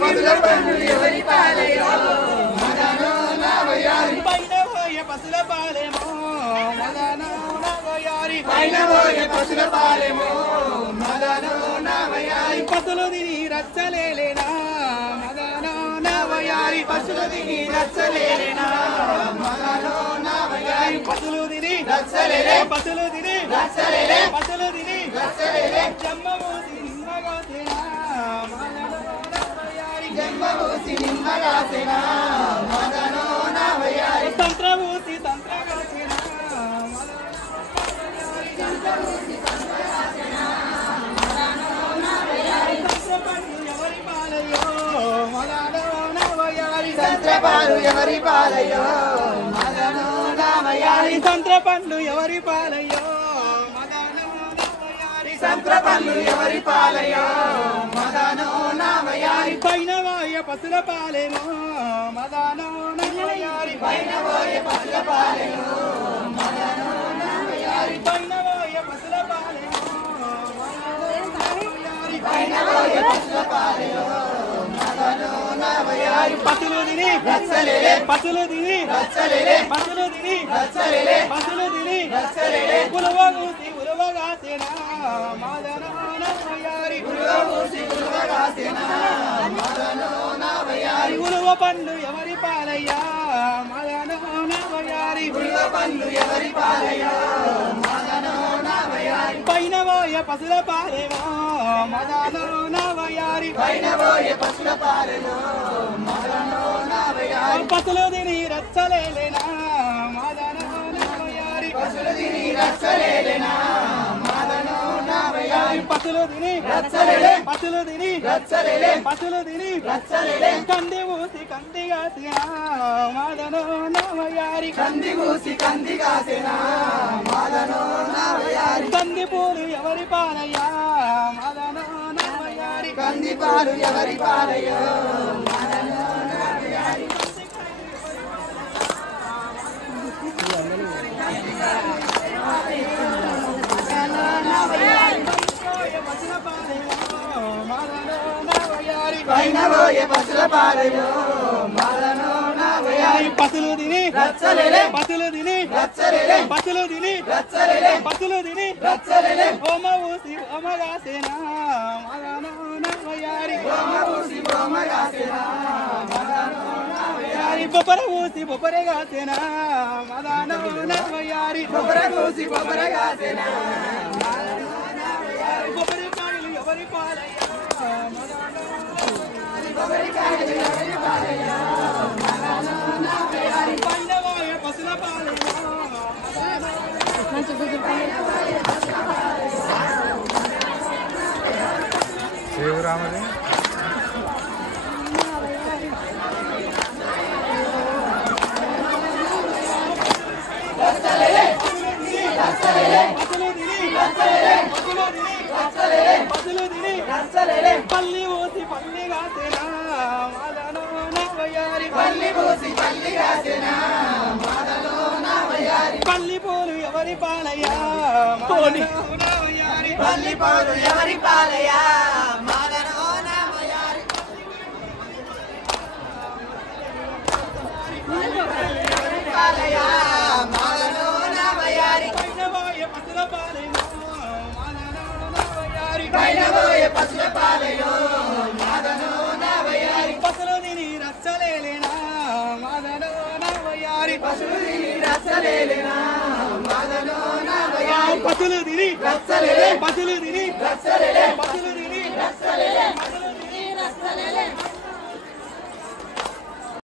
పసుల పండ్లు ఎవరి పాలయో మదనో నవయారి పైన పోయే పసుల పాలేమో మదనో నవయారి పైన పోయే పసుల పాలేమో మదనో నవయారి పసులు తిని రచ్చలేలేనా మదనో నవయారి పసులు తిని రచ్చలేలేనా మదనో నవయారి పసులు తిని రచ్చలేలే పసులు తిని రచ్చలేలే పసులు తిని రచ్చలేలే జమ్మమూసి నిమ్మగాసేనా మదనో నవయారి జమ్మమూసి నిమ్మగాసేనా మదనో నవయారి సంత్రమూసి సంత్రగాసేనా సంత్రమూసి సంత్రగాసేనా మదనో నవయారి సంత్రపండు ఎవరి పాలయో మదనో నవయారి సంత్రపాలు ఎవరి పాలయో మదనో నవయారి సంత్రపండు ఎవరి పాలయో మదనో నవయారి సంత్రపండు ఎవరి పాలయో మదనో నవయారి పైన వాయ పసుల పాలేమో మదనో నవయారి పైన వాయ పసుల పాలేమో మదనో నవయారి పైన వాయ పసుల పాలేమో పైన వాయ పసుల పాలేమో మదనో నవయారి పసులు తిని రచ్చలేలే పసులు తిని రచ్చలేలే పసులు తిని రచ్చలేలే పసులు తిని రచ్చలేలే ఉలవగూసి ఉలవగాసేనా మదనో నవయారి ఉలవగూసి ఉలవగాసేనా మదనో నవయారి ఉలవ పండ్లు ఎవరి పాలయ్యా మదనో నవయారి ఉలవ పండ్లు ఎవరి పాలయ్యా మదనో నవయారి పైన పోయ పసుల పాలేమో మదనో నవయారి పైన పోయ పసుల పాలేమో మదనో నవయారి పసులు తిని రచ్చలేలేనా మదనో నవయారి పసులు తిని రచ్చలేలేనా మదనో నవయారి పసులు తిని రచ్చలేలే పసులు తిని రచ్చలేలే పసులు తిని రచ్చలేలే కంది మూసి కంది కాసినా మదనో నవయారి కంది మూసి కంది కాసినా మదనో నవయారి కంది పూలు ఎవరి పాలయ్యా మదనో నవయారి కంది పాలు ఎవరి పాలయ్యో మదనో నవయారి పైన పోయే పసుల పాలయో మదనో నవయారి పసులు తిని రచ్చలేలే పసులు తిని రచ్చలేలే పసులు తిని రచ్చలేలే పసులు తిని రచ్చలేలే ఓమ ఊసి ఓమగాసేనా మదనో నవయారి ఓమ ఊసి ఓమగాసేనా మదనో నవయారి బొబ్బర ఊసి బొబ్బరగాసేనా మదనో నవయారి బొబ్బర ఊసి బొబ్బరగాసేనా మదనో నవయారి బొబ్బరి కాయలు ఎవరి పాలయ్యా మదనో బొబ్బరి కాయలు ఎవరి పాలయ్యా మదనో నవయారి పైన పోయే పసుల పాలయ్యా మంచి శివరామది రచ్చలేలే రచ్చలేలే పసులు తిని రచ్చలేలే పసులు తిని రచ్చలేలే పసులు తిని రచ్చలేలే పల్లి ఊసి పల్లి కాసేనా మదనో నవయారి పల్లి ఊసి పల్లి కాసేనా మదనో నవయారి పల్లి పూలు ఎవరి పాలయ్యా మదనో నవయారి పల్లి పూలు ఎవరి పాలయ్యా మదనో నవయారి పాలయ్యా మదనో నవయారి పైన పోయే పసుల పాలయ్యో మదనో నవయారి పైన పోయే పసుల పాలయ్యో మదనో నవయారి పసులు తిని రచ్చలేలేనా మదనో నవయారి పసులు తిని రచ్చలేలేనా మదనో నవయారి పసులు తిని రచ్చలేలే పసులు తిని రచ్చలేలే పసులు తిని